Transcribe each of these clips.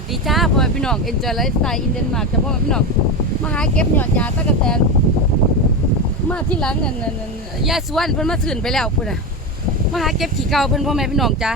วัสดีจ้าพ่อแม่พี่น้อง Enjoy Lifestyle in Denmark จ้าพ่อแม่พี่น้องมาหาเก็บหยอดยาตะกะแตนมาที่หลังนั่นนั่นนั่นยาสวนเพิ่นมาถืนไปแล้วพุ่นน่ะมาหาเก็บขี้เก่าเพิ่นพ่อแม่พี่น้องจ้า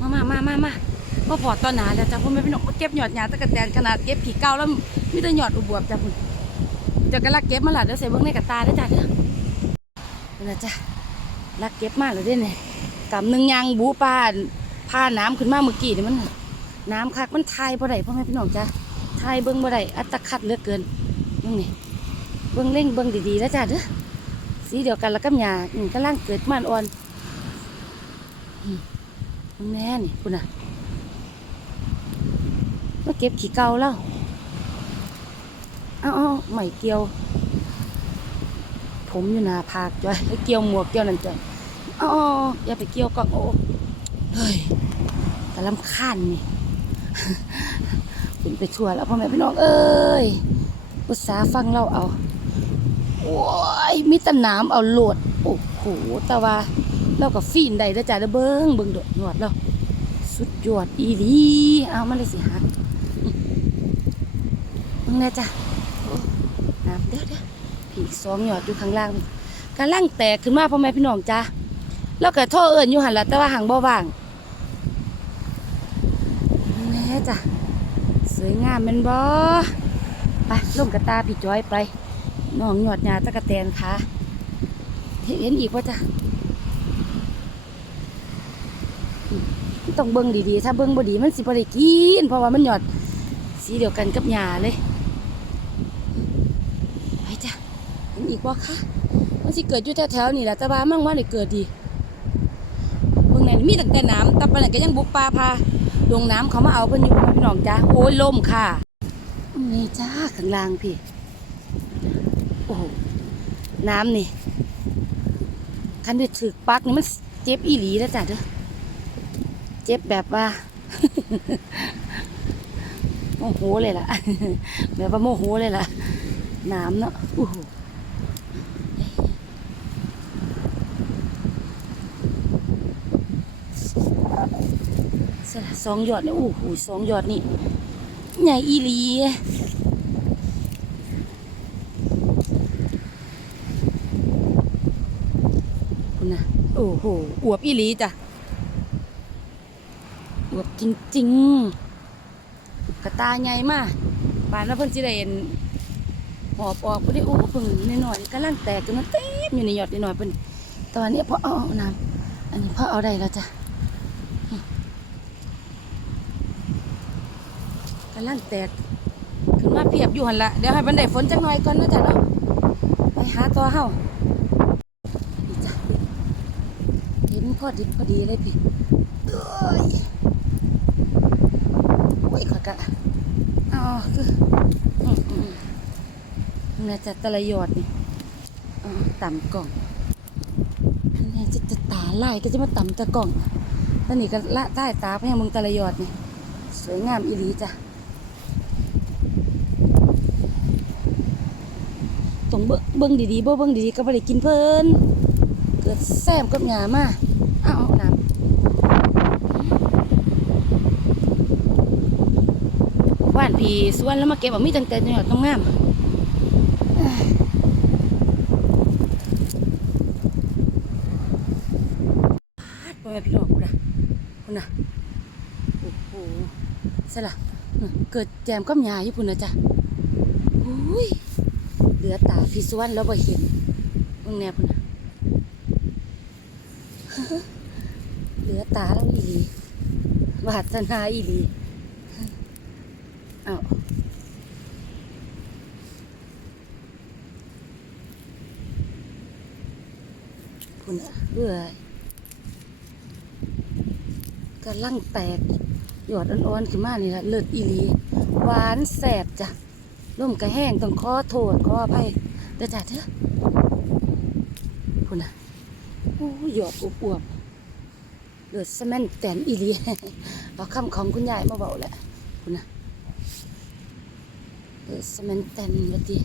มามามามามามาพอตอนหนาแล้วจ้าพ่อแม่พี่น้องมาเก็บหยอดยาตะกะแตนขนาดเก็บขี้เก่าแล้วมีแต่ยอดอุบวบจ้าพุ่นจะกะลักเก็บมาล่ะเดี๋ยวใส่เบิ่งในกระตาเด้จ้าเด้อพุ่นน่ะจ้าลักเก็บมาแล้วเด้เนี่ยกำหนึ่งยางบูปลาพาน้ำขึ้นมาเมื่อกี้นี่มัน น้ำคักมันทายบ่ได้พ่อแม่พี่น้องจ้าทายเบิ่งบ่ได้อัตคัดเหลือเกินเบิ่งนี่เบิ่งเล่งเบิ่งดีๆแล้วจ้าเด้อสีเดียวกันแล้วกับหญ้าอืมกำลังเกิดมันอ่อนอืมเบิ่งแน่นี่คุณน่ะมาเก็บขี้เก่าแล้วเอาเอาใหม่เกี่ยว ผมอยู่หนาผากจ้อยให้เกี่ยวหมวกเกี่ยวนั่นจ้อยอ๋ออย่าไปเกี่ยวกล่องโอ้เฮ้ยกำลังคันนี่ ขึ้นไปทั่วแล้วพ่อแม่พี่น้องเอ้ยอุตสาห์ฟังเราเอา โอ้ยมีตะน้ำเอาโหลด โอ้โหแต่ว่าเราก็ฟีนได้แล้วจ้าเด้เบิ้งเบิ้งโดดหนวดเราสุดยอดอีหลีเอามาเลยสิฮักอื้อเบิ้งแน่จ้ะน้ำเด้อเด้อผีสองหยอดอยู่ข้างล่างกำลังแตกขึ้นมาพ่อแม่พี่น้องจ้าแล้วก็โทษเอิญอยู่หันละแต่ว่าหางบ่ว่างแน่จ้ะ ส วยงามแมันบ่ไปลงกระตาพี่จ้อยไปน้องหยอดหยาตะกะแตนค่ะเห็นอีกว่าจ้ะต้องเบิ่งดีๆ ถ้าเบิ่งบ่ดีมันสิบ่ได้กิน เพราะว่ามันหยอดสีเดียวกันกับหญ้าเลยไปจ้ะเห็นอีกบ่คะมันสิเกิดอยู่แถวๆนี่แหละแต่ว่ามั่งว่าได้เกิดดีเบิ่งไหนมีตั้งแต่น้ำแต่ปานนั้นก็ยังบุกป่าพา ลงน้ำเขามาเอาเพิ่นอยู่พี่น้องจ้าโอ้ยล่มค่ะ นี่จ้าข้างล่างพี่ โอ้น้ำนี่คันได้ถือปักนี่มันเจ็บอีหลีแล้วจ้ะเด้อเจ็บแบบว่า โมโหเลยล่ะ แบบว่าโมโหเลยล่ะน้ำเนาะโอ้โห สละสองยอดนี่โอ้โหสองยอดนี่ใหญ่อีลีคุณนะโอ้โหอวบอีลีจ้ะอวบจริงๆกระตาใหญ่มากปานว่าเพิ่นสิได้เห็นหอบออกเพิ่ได้โอ้เพิ่งนหน่อยๆกำลังแตกกันมันเต็มอยู่ในยอดนิดหน่อยเพิ่นตอนนี้พอเอาน้ำอันนี้พอเอาได้แล้วจ้ะกำลังแตกขึ้นมาเพียบอยู่หันละเดี๋ยวให้มันไดฝนจักหน่อยก่อนนะจ๊ะเนาะไปหาตัวเฮานี่จ้ะเห็นพอดีพอดีเลยพี่เอ้ยโอ้ยขอกะอ๋อคืออืมอืมน่าจะตะละยอดนี่ต่ำกล่องอันนี้จะจะตาลายก็จะมาต่ำตะกล่องตอนนี้ก็ละใต้ตาพยังมึงตะละยอดนี่สวยงามอีหลีจ้ะ ต้องเบิ่งเบิ่งดีๆบ่เบิ่งดีๆก็บ่ได้กินเพิ่นเกิดแซมกับหยามาเอาเอาน้ำว่านพีสวนแล้วมาเก็บเอามีตั้งแต่ยอดงามไปแม่พี่น้องคุณนะคุณนะโอ้โหสละเกิดแจมกับหยาอยู่พุ่นนะจ๊ะ ลือตาพี่สวนแล้วบ่เห็นมึงแน่พุ่นะเหลือตาแล้วอีหลีวาสนาอีหลีเอาคุณอะเบื่ออกำลังแตกหยอดอ่อนๆขึ้นมานี่แหละเลิศอีหลี หวานแสบจ้ะ ร่มกระแห้งต้องขอโทษขออภัยเด้อจ้ะเถอะคุณอะโอ้ยหยอดอวบๆเดือดสแมนแตนอีลีเอาคำของคุณยายมาเบาแหละคุณนะเดือดสแมนแตนละที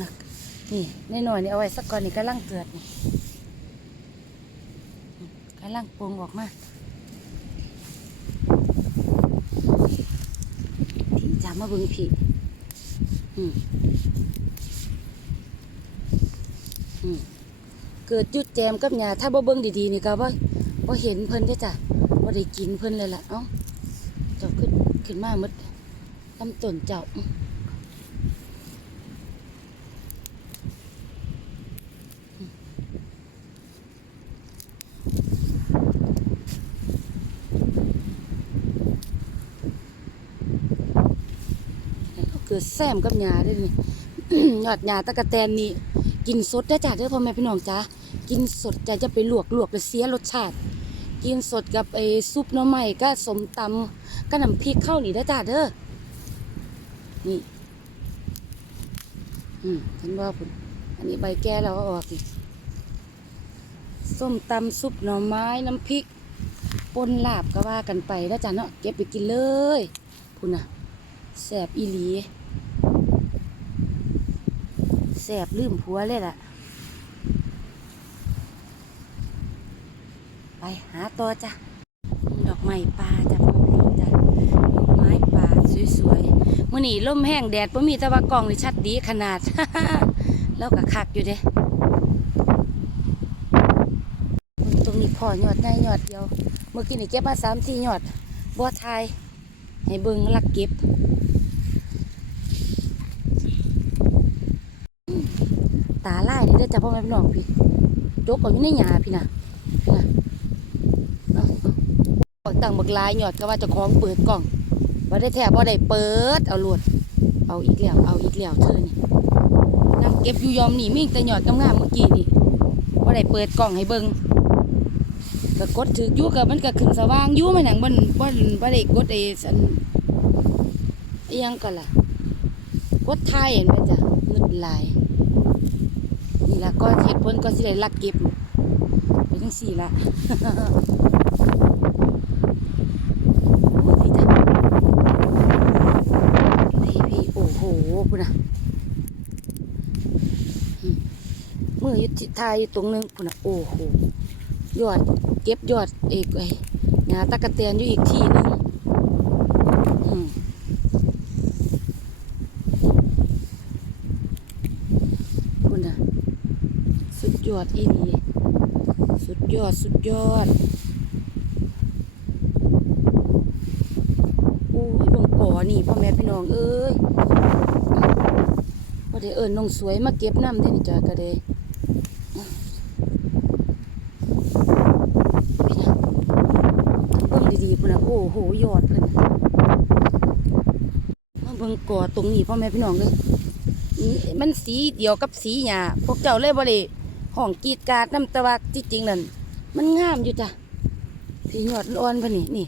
นักนี่ในหน่อยนี่เอาไว้สักก่อนนี่กำลังเกิดนี่กกำลังปรุงออกมาพี่จะ มาเบิ่งพี่อืมอืมเกิดยุดแจมกับหญ้าถ้าบ่เบิ่งดีๆนี่ก็บ่บ่เห็นเพิ่นได้จ้ะบ่ได้กินเพิ่นเลยล่ะเอ้าเจ้าขึ้นขึ้นมาหมดลำต้นเจ้า กิดแซมกับหญ้าด้อนี่ยอดหญ้าตะกะแตนนี่กินสดได้อจ้ะเด้อพ่อแม่พี่น้องจ้ากินสดจะจะไปลวกลวกแล้วเสียรสชาติ กินสดกับไอ้ซุปหน่อไม้ก็สมตำก็น้ำพริกข้าวนี่ได้จ้าเด้อนี่อืมเห็นว่าพุ่นอันนี้ใบแก้เราเอาออกสิส้มตำซุปหน่อไม้น้ำพริกปนลาบก็ว่ากันไปแล้วจ้ะเนาะเก็บไปกินเลยพุ่นน่ะแสบอีหลี แสบลืมผัวเลยล่ะ ไปหาต่อจ้ะ ดอกไม้ป่าจ้ะพ่อแม่พี่น้องจ้ะดอกไม้ป่าสวยๆมื่อนี้ลมแห้งแดดบ่มีแต่ว่ากล้องนี่ชัดดีขนาด แล้วก็คักอยู่เด้ตรงนี้พอยอดได้ยอดเดียว เมื่อกี้นี่เก็บมาสามสี่ยอดบัวไทยให้เบิ่งลักเก็บ ตาลายนี่เด้จ้ะพ่อแม่พี่น้องพี่จกเอาอยู่ในหญ้าพี่นะพี่นะเอาตั้งบักลายหยอดก็ว่าจะคล้องเปิดกล่องว่าได้แท้บ่ได้เปิด เอาลวด เอาอีกแล้ว เอาอีกแล้วเธอนี่นั่งเก็บอยู่ยอมหนีมิ่งแต่หยอดงามเมื่อกี้นี่ว่าได้เปิดกล่องให้เบิ่งก็กดถือยู่กับมันก็ขึ้นสว่างยู่มันหนังบ่นบ่นบ่ได้กดไอ้สันอิหยังก็ล่ะกดทายเห็นไหมจ้ะนึกลาย ละก็เหตุผลก็สิได้ลักเก็บไปจังซี่ล่ะโอ้ยพี่จ้ะพี่พี่โอ้โหพุ่นนะอืมมืออยุติทายตรงนึงพุ่นนะโอ้โหยอดเก็บยอดเอกไอ้งาตะกะแตนอยู่อีกที่หนึงอืมพุ่นน่ะสุดย อดอีนีสุดยอดสุดยอดโอ้ยเบงก่อนี่พ่อแม่พี่น้องเอ้ยพอได้เอิญน้องสวยมาเก็บน้ำได้นี่จ้ะก็ได้พี่นะเดีๆพุ่นนะโอ้โหยอดเพิ่นมาเบิ่งก่อตรงนี้พ่อแม่พี่น้องเลยนี่มันสีเดียวกับสีหญ้าพวกเจ้าเลยบ่ได้ ห้องกีดกาดน้ำตะวักที่จริงนั่นมันงามอยู่จ้ะพี่ยอดอ่อนๆเพิ่นนี่นี่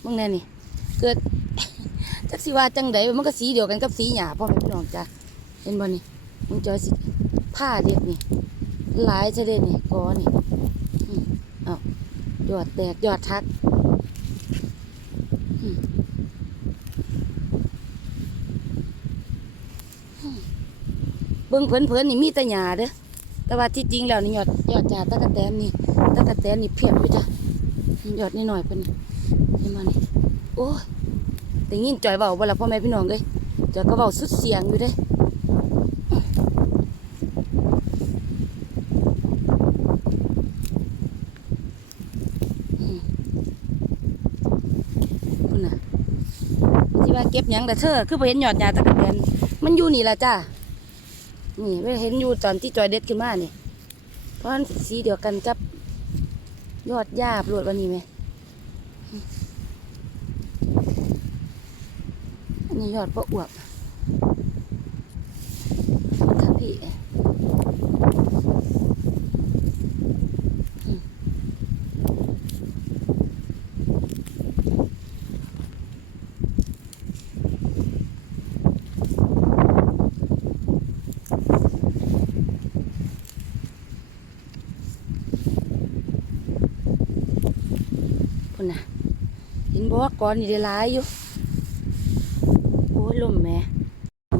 เบิ่งแน่นี่ เกิดจักสิว่าจังใดมันก็สีเดียวกันกับสีหญ้าพ่อแม่พี่น้องจ้ะเห็นบ่นี่มึงจอยสิผ้าเด็ดนี่หลายจะเด็ดนี่กอนี่อืมเอ้ายอดแตกหยอดทักเบิ่งเผินๆนี่มีแต่หญ้าเด้อ แต่ว่าที่จริงแล้วนี่ยอดยอดหญ้าตะกะแตนนี่ตะกะแตนนี่เพียบอยู่จ้ะยอดนิดหน่อยเพิ่นนี่เห็นบ่นี่โอ้ยแต่ยินจ่อยเบาบ่ละพ่อแม่พี่น้องเลยจ่อยก็เบาสุดเสียงอยู่เด้อืมพุ่นน่ะที่ว่าเก็บยังแต่เธอคือไปเห็นหยอดยาตะกะแตนมันอยู่นี่ละจ้า นี่ไม่เห็นอยู่ตอนที่จอยเด็ดขึ้นมาเนี่ยเพราะมันสีเดียวกันกับ ยอดหญ้าปลวดวันนี้ไหมอันนี้ยอดปะอวบค่ะพี่ ว่าก้อนนี่ได้ร้ายอยู่ โอ้ยลมแม่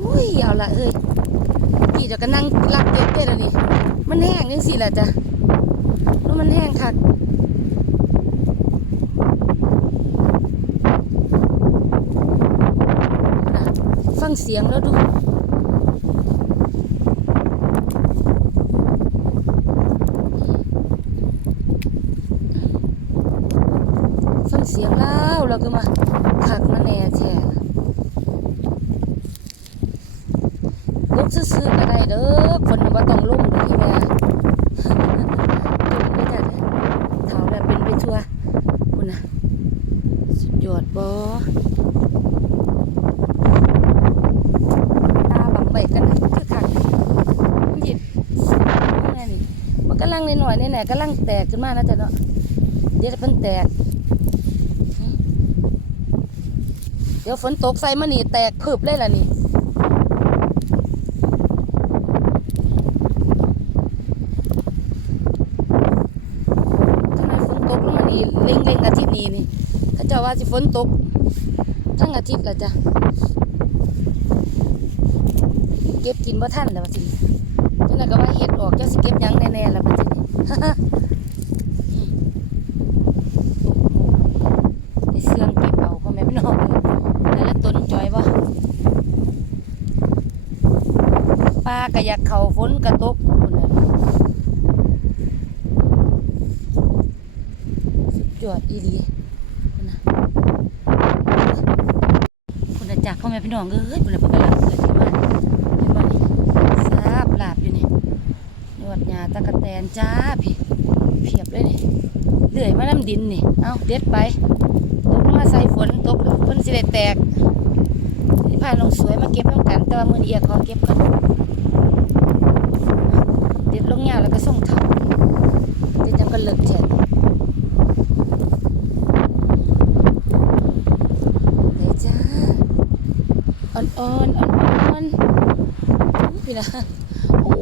อุ้ยเอาละเอ้ยกี่จะก็นั่งรักเก๊เก๊แล้วนี่ มันแห้งยังสิละจ้ะแล้วมันแห้งคักฟังเสียงแล้วดู เราก็มาขักมาแน่แท้ลุกซื่อๆก็ได้เด้อคนว่าต้องลุ่มเด้อที่แม่ลุ่มก็จะเท่าแล้วเป็นไปทั่วคุณน่ะสุดยอดบ่ตาบังใบกันคือขักมันหยิบมันกำลังนิดหน่อยนี่แหละกำลังแตกขึ้นมานะจ๊ะเนาะเดี๋ยวเพิ่นแตก เดี๋ยวฝนตกใส่มานี่แตกพึบเลยล่ะนี่ทำไมฝนตกลงมานี่เล็งเล็งอาทิตย์นี้นี่เขาเจ้าว่าสิฝนตก ทั้งอาทิตย์ละจ้ะเก็บกินบ่ทันแล้วว่าสิจังนั้นก็ว่าเฮ็ดออกเจ้าสิเก็บหยังแน่ๆแล้วบัดนี้ ได้เสื่องเก็บเอาพ่อแม่พี่น้องแต่ละต้นจอยบ่ปลาก็อยากเขาฝนก็ตกพุ่นน่ะสุดยอดอีหลีพุ่นะพุ่นน่ะจากพ่อแม่พี่น้องเอ้ยพุ่นน่ะเพิ่นกำลังเกิดขึ้นมาเห็นบ่นี่ซาบลาบอยู่นี่นวดหญ้าตะกะแตนจ้าพี่เพียบเลยนี่เลื่อยมาน้ำดินนี่ เอาเด็ดไป ตกลงมาใส่ฝนตกฝนสิได้แตกพาน้องสวยมาเก็บน้ำกัน แต่ว่ามือนี้อยากขอเก็บก่อน งยาวแล้วก็ส่งถังเด็ดจังก็เลิกแฉะเดี๋ยวจ้าอ่อนๆอ่อนๆพี่นะโอ้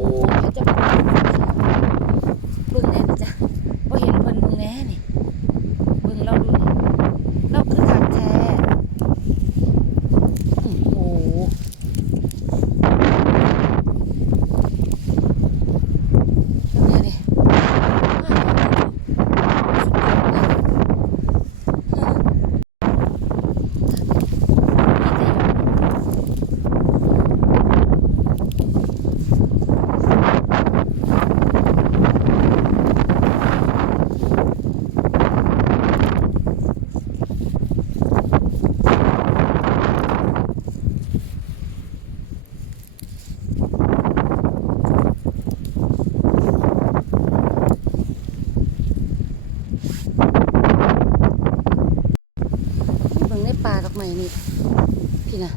ยจะเบิ่งแน่นะจ๊ะพอเห็นเพิ่นเบิ่งแน่นี่เบิ่งเราดูนี่ เราคือทางแท้โอ้โหเนี่ยนี่เบิ่งในป่าดอกไม้นี่ พี่น่ะ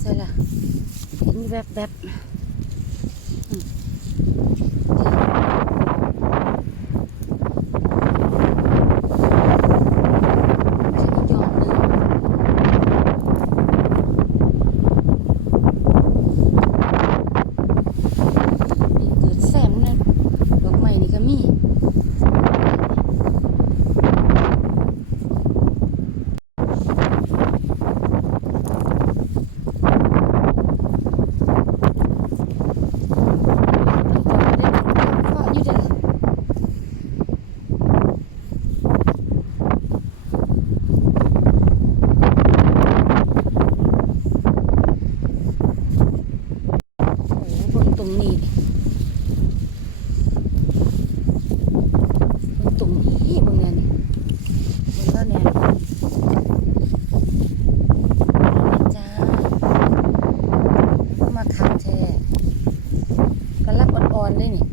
ใช่ละเห็นแวบๆบอืมยอดเลยนี่เกิดแซมนั่นดอกไม้นี่ก็มี อยู่เด้อโอ้โหเบิ่ง ตรงนี้ดิเบิ่งตรงนี้เบิ่งแน่นี่เบิ่งแล้วแน่นี่จ้ามาขังแท้กำลังอ่อนๆเลยนี่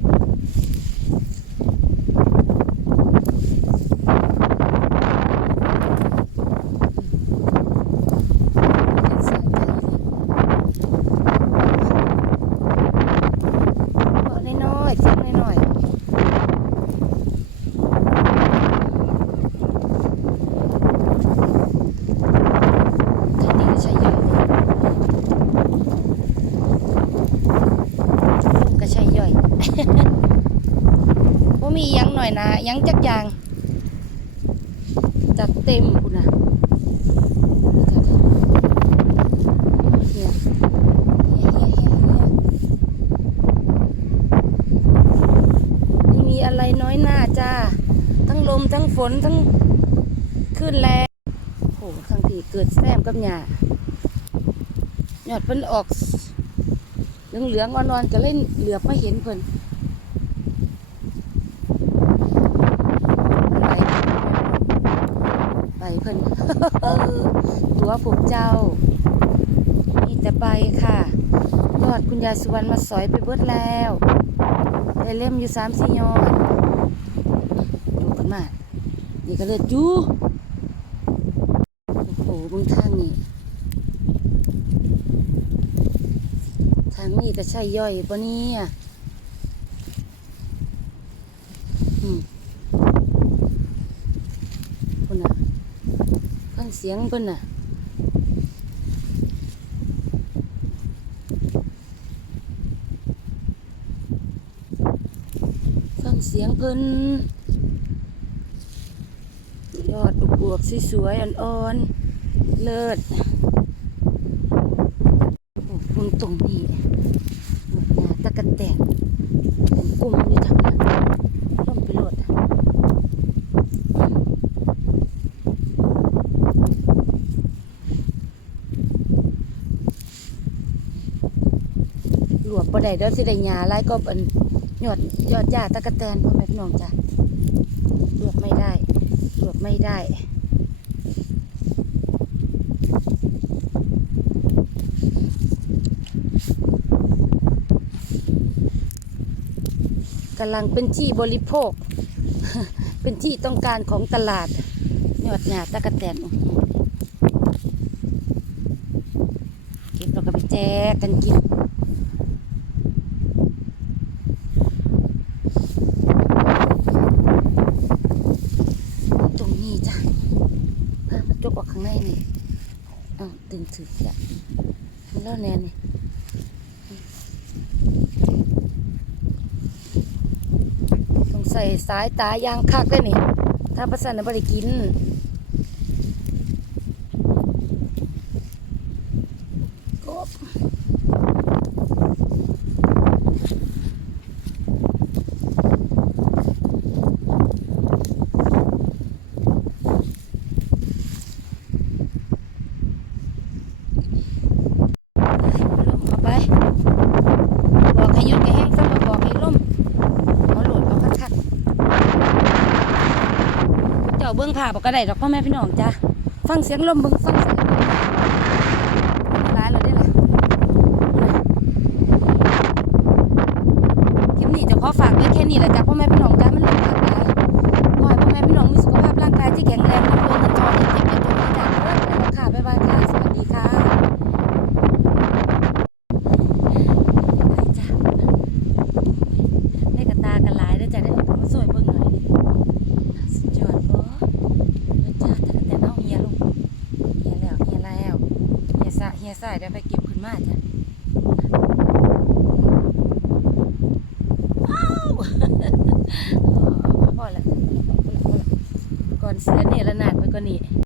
น้อยๆเสียงน้อยๆท่านนี้ก็ใช้ย่อยลุงก็ใช้ย่อย ว่ามีหยังหน่ อยนะยังจักอย่าง จัดเต็มคุณนะนี่ยเฮียเฮียเฮียเฮียไม่มีอะไรน้อยหน้าจ้า ทั้งลมทั้งฝนทั้งคลื่นแรงโอ้โหข้างที่เกิดแซมกับหยาหยอดเพิ่นออกเหลืองเหลืองๆอ่อนๆก็เล่นเหลือบมาเห็นเพิ่นไปไปเพิ่น ตัวพวกเจ้า นี่แต่ใบค่ะ ยอดคุณยายสุวรรณมาสอยไปเบิดแล้วได้เล่มอยู่สามสี่ยอดดูกันมา นี่ก็เลือดอยู่โอ้โหบางทางนี่ทางนี้ก็ใช่ย่อยปะเนี่ยอืมคนน่ะฟัง เสียงเพิ่นน่ะฟังเสียงเพิ่นยอดบวบสวยๆอ่อนๆเลิศโอ้คุณตรงนี้หญ้าตะกะแตนเป็นกลุ่มอยู่ทางนั้นล่มไปโลดหลว บบ่ได้เด้อสิได้หญ้าหลายก็อันยอดยอดหญ้าตะกะแตนพ่อแม่พี่น้องจ้ะรวบไม่ได้รวบไม่ได้กำลังเป็นที่บริโภค เป็นที่ต้องการของตลาดยอดหญ้าตะกะแตนเก็บเราก็ไปแจกกันกิน ตรงนี้จ้ะพามาจกออกข้างในนี่อ้าวตึงถือละมันแล้วแน่นี่ต้องใสายตายางคักได้นี่ ถ้าประสันน่ะบ่ได้กิน กบลมเข้าไป บอกให้หยุดให้แห้งซะมาบอกให้ล่มเอาโหลดเอาคักๆเจ้าเบองผ่าบอกก็ได้ดอกพ่อแม่พี่น้องจ้าฟังเสียงลมบึงฟัง